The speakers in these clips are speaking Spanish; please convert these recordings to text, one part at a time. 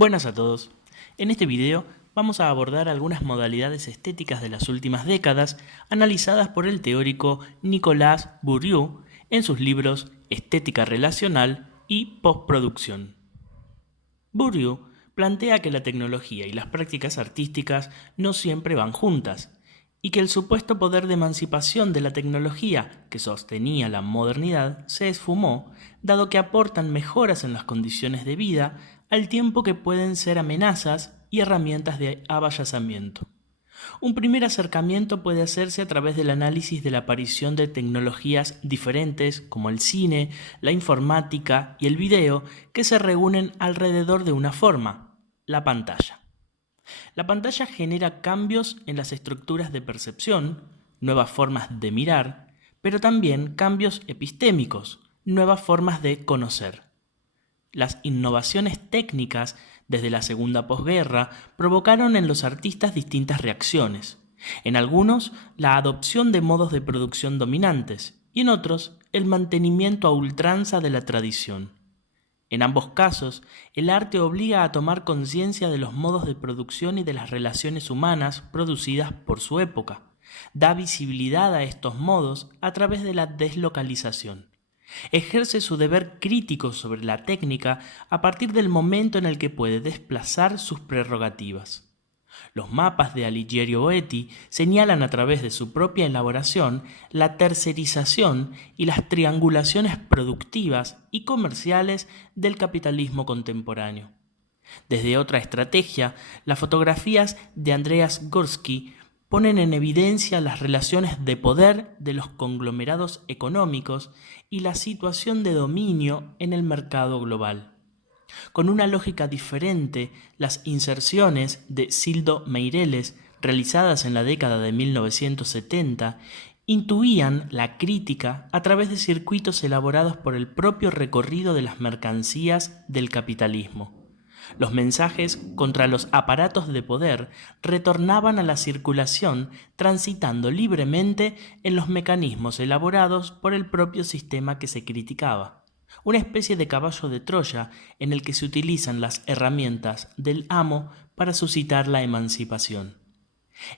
Buenas a todos. En este video vamos a abordar algunas modalidades estéticas de las últimas décadas analizadas por el teórico Nicolas Bourdieu en sus libros Estética Relacional y Postproducción. Bourdieu plantea que la tecnología y las prácticas artísticas no siempre van juntas, y que el supuesto poder de emancipación de la tecnología que sostenía la modernidad se esfumó, dado que aportan mejoras en las condiciones de vida al tiempo que pueden ser amenazas y herramientas de avallazamiento. Un primer acercamiento puede hacerse a través del análisis de la aparición de tecnologías diferentes como el cine, la informática y el video que se reúnen alrededor de una forma, la pantalla. La pantalla genera cambios en las estructuras de percepción, nuevas formas de mirar, pero también cambios epistémicos, nuevas formas de conocer. Las innovaciones técnicas desde la segunda posguerra provocaron en los artistas distintas reacciones. En algunos, la adopción de modos de producción dominantes y en otros, el mantenimiento a ultranza de la tradición. En ambos casos, el arte obliga a tomar conciencia de los modos de producción y de las relaciones humanas producidas por su época. Da visibilidad a estos modos a través de la deslocalización. Ejerce su deber crítico sobre la técnica a partir del momento en el que puede desplazar sus prerrogativas. Los mapas de Alighieri Boetti señalan a través de su propia elaboración la tercerización y las triangulaciones productivas y comerciales del capitalismo contemporáneo. Desde otra estrategia, las fotografías de Andreas Gursky ponen en evidencia las relaciones de poder de los conglomerados económicos y la situación de dominio en el mercado global. Con una lógica diferente, las inserciones de Sildo Meireles, realizadas en la década de 1970, intuían la crítica a través de circuitos elaborados por el propio recorrido de las mercancías del capitalismo. Los mensajes contra los aparatos de poder retornaban a la circulación transitando libremente en los mecanismos elaborados por el propio sistema que se criticaba. Una especie de caballo de Troya en el que se utilizan las herramientas del amo para suscitar la emancipación.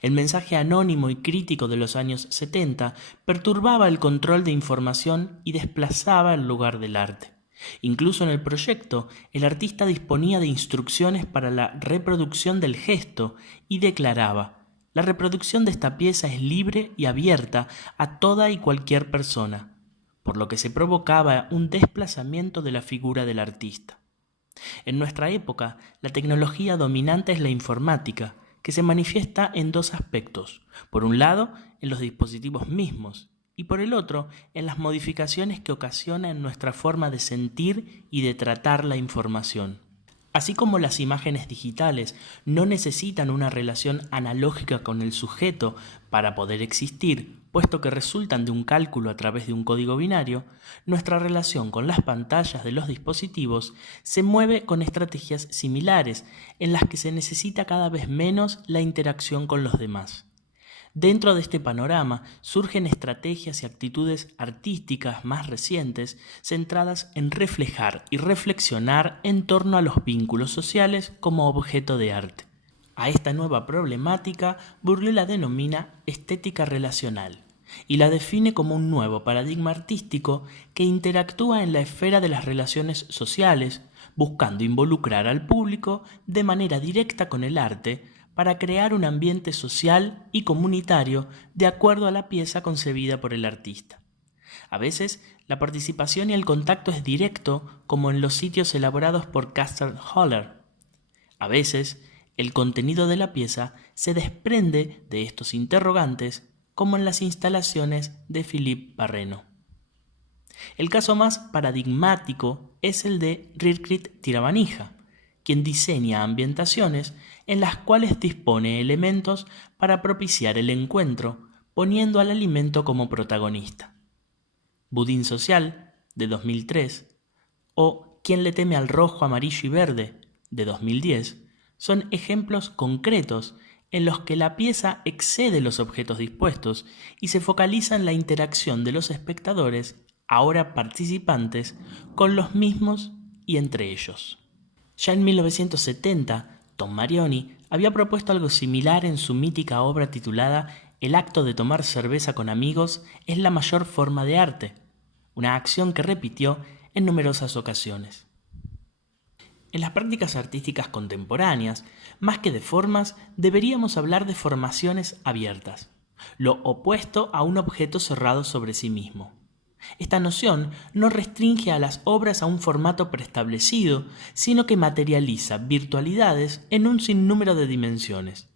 El mensaje anónimo y crítico de los años 70 perturbaba el control de información y desplazaba el lugar del arte. Incluso en el proyecto, el artista disponía de instrucciones para la reproducción del gesto y declaraba: "La reproducción de esta pieza es libre y abierta a toda y cualquier persona", por lo que se provocaba un desplazamiento de la figura del artista. En nuestra época, la tecnología dominante es la informática, que se manifiesta en dos aspectos. Por un lado, en los dispositivos mismos, y por el otro, en las modificaciones que ocasiona en nuestra forma de sentir y de tratar la información. Así como las imágenes digitales no necesitan una relación analógica con el sujeto para poder existir, puesto que resultan de un cálculo a través de un código binario, nuestra relación con las pantallas de los dispositivos se mueve con estrategias similares, en las que se necesita cada vez menos la interacción con los demás. Dentro de este panorama surgen estrategias y actitudes artísticas más recientes centradas en reflejar y reflexionar en torno a los vínculos sociales como objeto de arte. A esta nueva problemática, Bourdieu la denomina estética relacional y la define como un nuevo paradigma artístico que interactúa en la esfera de las relaciones sociales, buscando involucrar al público de manera directa con el arte para crear un ambiente social y comunitario de acuerdo a la pieza concebida por el artista. A veces, la participación y el contacto es directo, como en los sitios elaborados por Caspar Hauer. A veces, el contenido de la pieza se desprende de estos interrogantes, como en las instalaciones de Philippe Barreno. El caso más paradigmático es el de Rirkrit Tiravanija, quien diseña ambientaciones en las cuales dispone elementos para propiciar el encuentro, poniendo al alimento como protagonista. Budín Social, de 2003, o Quién le teme al rojo, amarillo y verde, de 2010, son ejemplos concretos en los que la pieza excede los objetos dispuestos y se focaliza en la interacción de los espectadores, ahora participantes, con los mismos y entre ellos. Ya en 1970, Tom Marioni había propuesto algo similar en su mítica obra titulada El acto de tomar cerveza con amigos es la mayor forma de arte, una acción que repitió en numerosas ocasiones. En las prácticas artísticas contemporáneas, más que de formas, deberíamos hablar de formaciones abiertas, lo opuesto a un objeto cerrado sobre sí mismo. Esta noción no restringe a las obras a un formato preestablecido, sino que materializa virtualidades en un sinnúmero de dimensiones.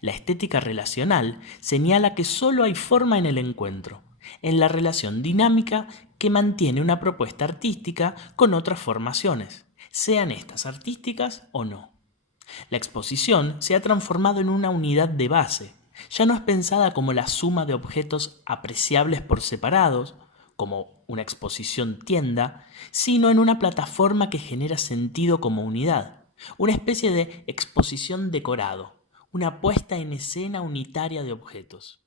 La estética relacional señala que solo hay forma en el encuentro, en la relación dinámica que mantiene una propuesta artística con otras formaciones, sean estas artísticas o no. La exposición se ha transformado en una unidad de base, ya no es pensada como la suma de objetos apreciables por separados, como una exposición tienda, sino en una plataforma que genera sentido como unidad, una especie de exposición decorado, una puesta en escena unitaria de objetos.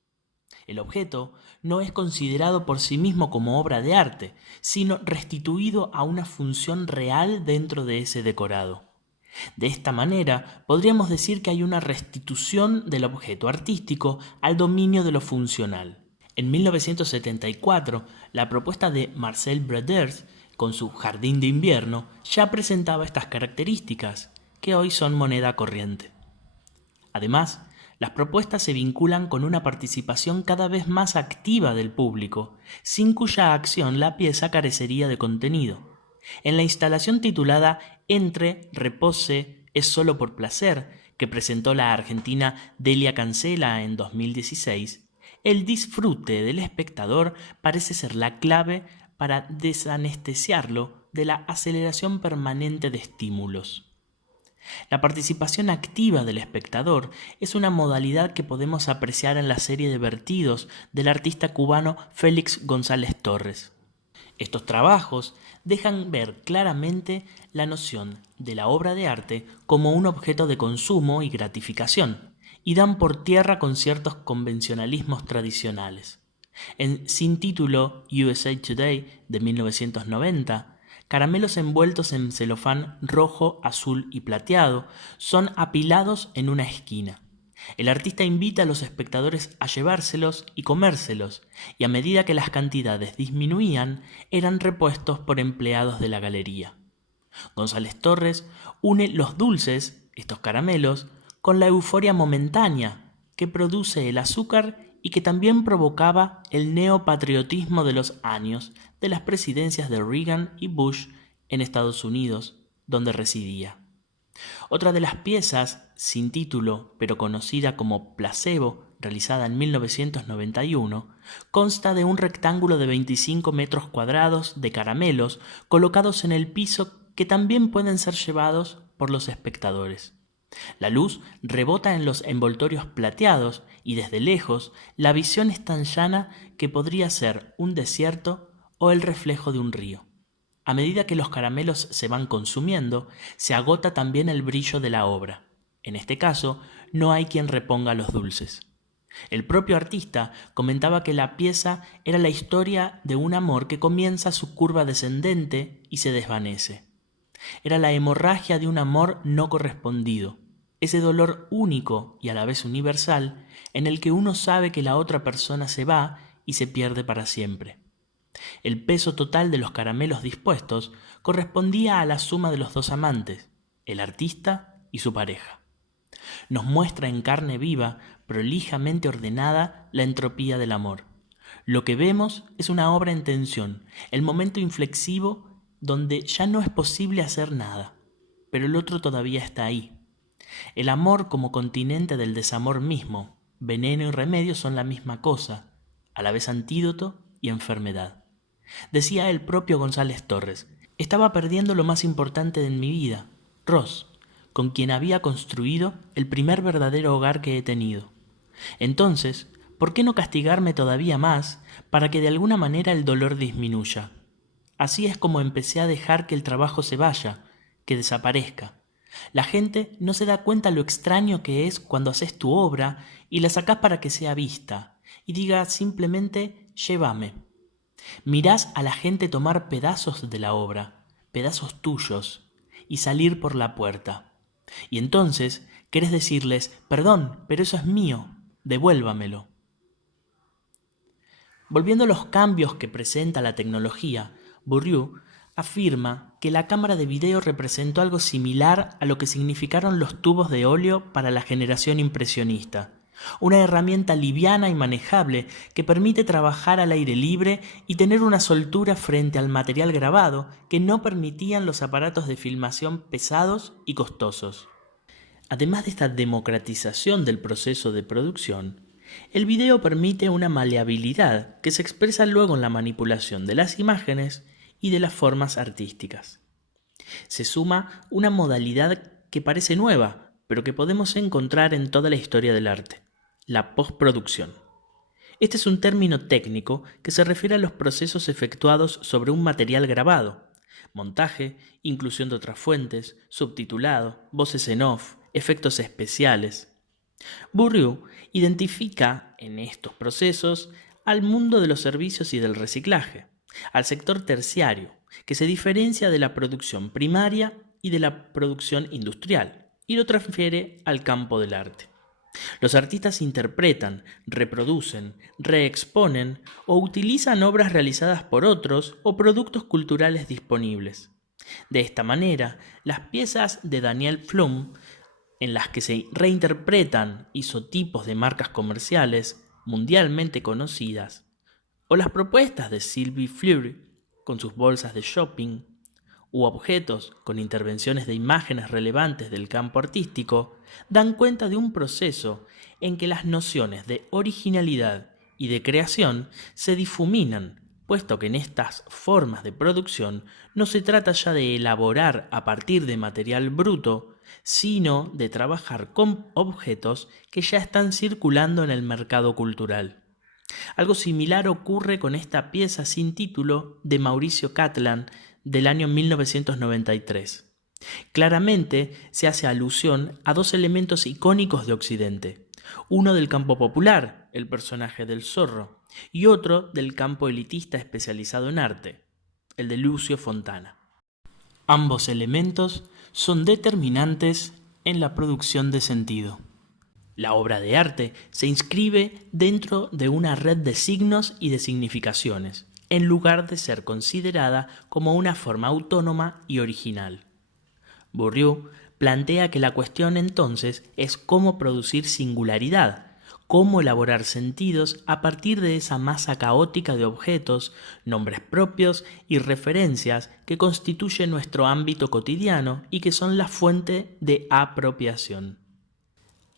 El objeto no es considerado por sí mismo como obra de arte, sino restituido a una función real dentro de ese decorado. De esta manera, podríamos decir que hay una restitución del objeto artístico al dominio de lo funcional. En 1974, la propuesta de Marcel Broders, con su Jardín de invierno, ya presentaba estas características, que hoy son moneda corriente. Además, las propuestas se vinculan con una participación cada vez más activa del público, sin cuya acción la pieza carecería de contenido. En la instalación titulada Entre, repose, es solo por placer, que presentó la argentina Delia Cancela en 2016, el disfrute del espectador parece ser la clave para desanestesiarlo de la aceleración permanente de estímulos. La participación activa del espectador es una modalidad que podemos apreciar en la serie de vertidos del artista cubano Félix González Torres. Estos trabajos dejan ver claramente la noción de la obra de arte como un objeto de consumo y gratificación, y dan por tierra con ciertos convencionalismos tradicionales. En Sin título USA Today de 1990, caramelos envueltos en celofán rojo, azul y plateado son apilados en una esquina. El artista invita a los espectadores a llevárselos y comérselos, y a medida que las cantidades disminuían, eran repuestos por empleados de la galería. González Torres une los dulces, estos caramelos, con la euforia momentánea que produce el azúcar y que también provocaba el neopatriotismo de los años de las presidencias de Reagan y Bush en Estados Unidos, donde residía. Otra de las piezas, sin título, pero conocida como Placebo, realizada en 1991, consta de un rectángulo de 25 metros cuadrados de caramelos colocados en el piso que también pueden ser llevados por los espectadores. La luz rebota en los envoltorios plateados y desde lejos la visión es tan llana que podría ser un desierto o el reflejo de un río. A medida que los caramelos se van consumiendo, se agota también el brillo de la obra. En este caso, no hay quien reponga los dulces. El propio artista comentaba que la pieza era la historia de un amor que comienza su curva descendente y se desvanece. Era la hemorragia de un amor no correspondido, ese dolor único y a la vez universal en el que uno sabe que la otra persona se va y se pierde para siempre. El peso total de los caramelos dispuestos correspondía a la suma de los dos amantes, el artista y su pareja. Nos muestra en carne viva, prolijamente ordenada, la entropía del amor. Lo que vemos es una obra en tensión, el momento inflexivo donde ya no es posible hacer nada, pero el otro todavía está ahí. El amor como continente del desamor mismo, veneno y remedio son la misma cosa, a la vez antídoto y enfermedad. Decía el propio González Torres, estaba perdiendo lo más importante en mi vida, Ross, con quien había construido el primer verdadero hogar que he tenido. Entonces, ¿por qué no castigarme todavía más para que de alguna manera el dolor disminuya? Así es como empecé a dejar que el trabajo se vaya, que desaparezca. La gente no se da cuenta lo extraño que es cuando haces tu obra y la sacás para que sea vista, y diga simplemente llévame. Mirás a la gente tomar pedazos de la obra, pedazos tuyos, y salir por la puerta. Y entonces querés decirles, perdón, pero eso es mío, devuélvamelo. Volviendo a los cambios que presenta la tecnología, Bourdieu afirma que la cámara de video representó algo similar a lo que significaron los tubos de óleo para la generación impresionista. Una herramienta liviana y manejable que permite trabajar al aire libre y tener una soltura frente al material grabado que no permitían los aparatos de filmación pesados y costosos. Además de esta democratización del proceso de producción, el video permite una maleabilidad que se expresa luego en la manipulación de las imágenes y de las formas artísticas. Se suma una modalidad que parece nueva, pero que podemos encontrar en toda la historia del arte: la postproducción. Este es un término técnico que se refiere a los procesos efectuados sobre un material grabado: montaje, inclusión de otras fuentes, subtitulado, voces en off, efectos especiales. Bourdieu identifica en estos procesos al mundo de los servicios y del reciclaje, al sector terciario, que se diferencia de la producción primaria y de la producción industrial, y lo transfiere al campo del arte. Los artistas interpretan, reproducen, reexponen o utilizan obras realizadas por otros o productos culturales disponibles. De esta manera, las piezas de Daniel Pflum, en las que se reinterpretan isotipos de marcas comerciales mundialmente conocidas, o las propuestas de Sylvie Fleury con sus bolsas de shopping, u objetos con intervenciones de imágenes relevantes del campo artístico, dan cuenta de un proceso en que las nociones de originalidad y de creación se difuminan, puesto que en estas formas de producción no se trata ya de elaborar a partir de material bruto, sino de trabajar con objetos que ya están circulando en el mercado cultural. Algo similar ocurre con esta pieza sin título de Mauricio Cattelan del año 1993. Claramente se hace alusión a dos elementos icónicos de Occidente: uno del campo popular, el personaje del zorro, y otro del campo elitista especializado en arte, el de Lucio Fontana. Ambos elementos son determinantes en la producción de sentido. La obra de arte se inscribe dentro de una red de signos y de significaciones, en lugar de ser considerada como una forma autónoma y original. Bourdieu plantea que la cuestión entonces es cómo producir singularidad, cómo elaborar sentidos a partir de esa masa caótica de objetos, nombres propios y referencias que constituyen nuestro ámbito cotidiano y que son la fuente de apropiación.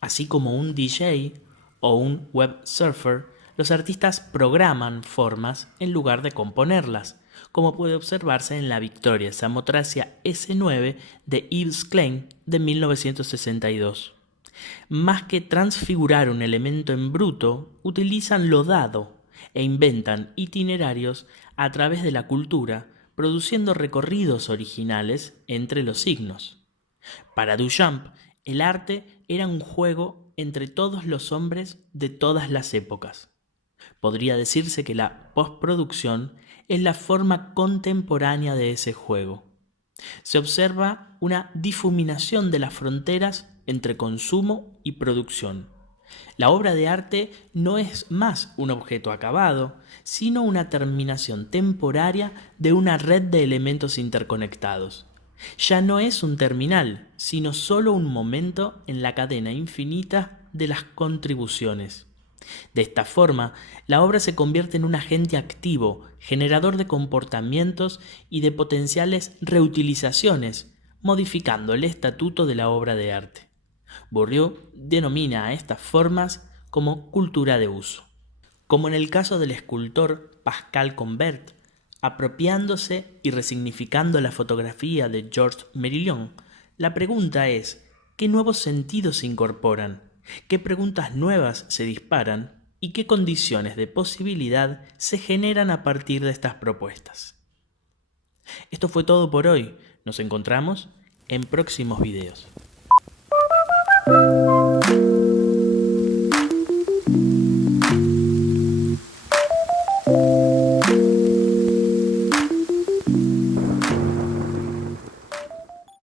Así como un DJ o un web surfer, los artistas programan formas en lugar de componerlas, como puede observarse en la Victoria Samotracia S9 de Yves Klein de 1962. Más que transfigurar un elemento en bruto, utilizan lo dado e inventan itinerarios a través de la cultura, produciendo recorridos originales entre los signos. Para Duchamp, el arte era un juego entre todos los hombres de todas las épocas. Podría decirse que la postproducción es la forma contemporánea de ese juego. Se observa una difuminación de las fronteras entre consumo y producción. La obra de arte no es más un objeto acabado, sino una terminación temporaria de una red de elementos interconectados. Ya no es un terminal, sino solo un momento en la cadena infinita de las contribuciones. De esta forma, la obra se convierte en un agente activo, generador de comportamientos y de potenciales reutilizaciones, modificando el estatuto de la obra de arte. Bourdieu denomina a estas formas como cultura de uso. Como en el caso del escultor Pascal Convert, apropiándose y resignificando la fotografía de Georges Méliès, la pregunta es: ¿qué nuevos sentidos se incorporan? ¿Qué preguntas nuevas se disparan? ¿Y qué condiciones de posibilidad se generan a partir de estas propuestas? Esto fue todo por hoy. Nos encontramos en próximos videos.